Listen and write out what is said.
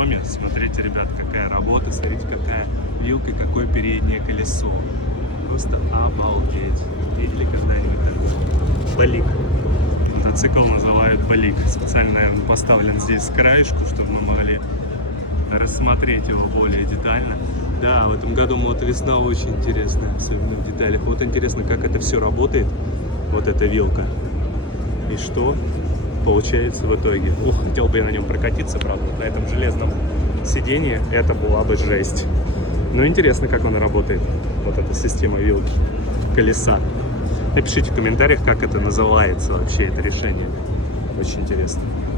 доме. Смотрите, ребят, какая работа, смотрите, какая вилка, какое переднее колесо. Просто обалдеть. Видели когда-нибудь это? Балик. Мотоцикл называют балик. Специально, наверное, поставлен здесь с краешку, чтобы мы могли рассмотреть его более детально. Да, в этом году мотовесна очень интересная, особенно в деталях. Вот интересно, как это все работает, вот эта вилка. И что получается в итоге. Хотел бы я на нем прокатиться, правда, на этом железном сиденье это была бы жесть. Но интересно, как он работает, вот эта система вилки, колеса. Напишите в комментариях, как это называется вообще, это решение. Очень интересно.